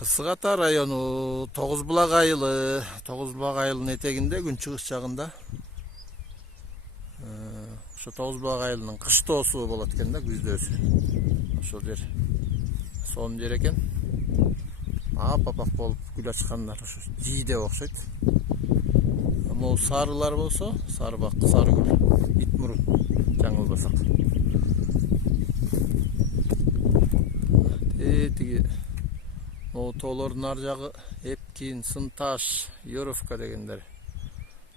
Ысык Ата району Тогуз Булак айылы. Тогуз Булак айылынын этегинде, күнчүгүс жагында. Ошо Тогуз Булак айылынын кыштоосу болот экен да, күздөөсү. Ошол жер. Сонун жер экен. Апапак болуп гүл ачкандар, ошо жийде окшойт. Могу сарылар болсо, сарыбак, сары гүл, ит мурун, жаңылбасак. Тиги могу тоолордун ар жагы Эпкин, Сынташ, Юровка дегендер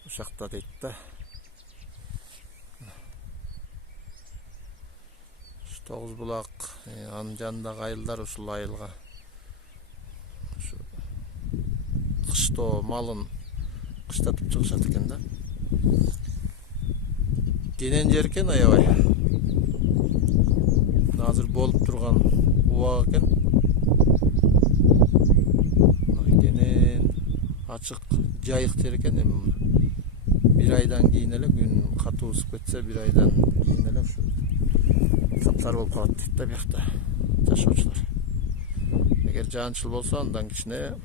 ушакта дейт да. Тогуз Булак, анын жанындагы айылдар ушул айылга ушу кыштоо малын кыштатып чыгышат экен да. Кенен жер экен аябай. Азыр болуп турган убак экен. Кенен ачык жайык жер экен. Эми бир айдан кийин эле күн катуу ысып кетсе, бир айдан кийин эле ушу саптар болуп калат дейт да биякта жашоочулар. Эгер жаанчыл болсо, андан кичине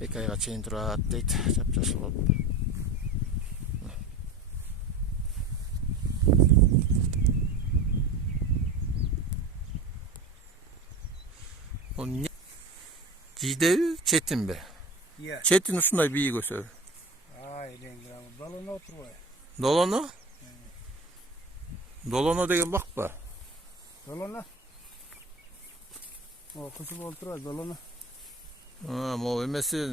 2 айга чейин турат дейт, жапжашыл болуп. Жийдеби, четинби? Четин ушундай бийик өсөбү? Долоно отурбайбы? Долоно? Долоно деген бакпа? Долоно? Кушу болуп турбайбы, долоно? Могу эмеси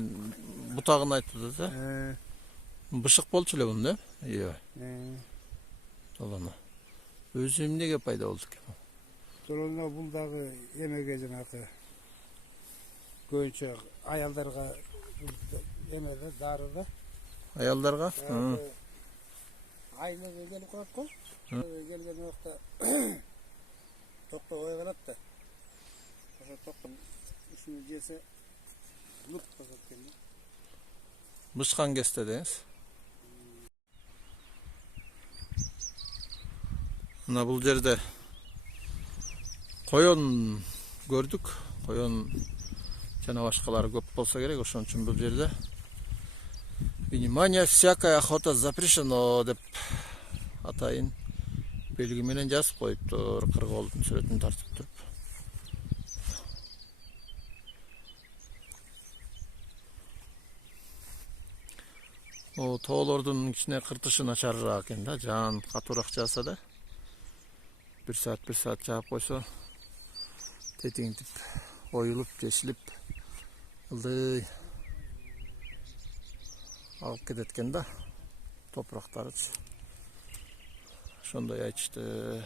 бутагын айтып атат, бышык болчу эле мунун, Iya. Долоно. Өзү эмнеге пайда болду экен? Долоно бул дагы эмеге жанакы көбүнчө аялдарга эмеде, дарыда. Аялдарга? Айлыгы келип калат го. Келген убакта токтобой калат да. Ошо токтун ушуну жесе луп калат экен. Бышкан кезде деңиз. Мына бул жерде коен көрдүк. Коен жана башкалары көп болсо керек, ошон үчүн бул жерде внимание, всякая охота запрещено деп атайын белги менен жазып коюптур, кыргоолдун сүрөтүн тартып туруп. Тоолордун кичине кыртышы начарыраак экен да, жаан катуураак жааса да, 1 саат жаап койсо тетиңтип, оюлуп, жешилип, ылдый алып кетет экен да, топурактарычы. Ошондой айтышты.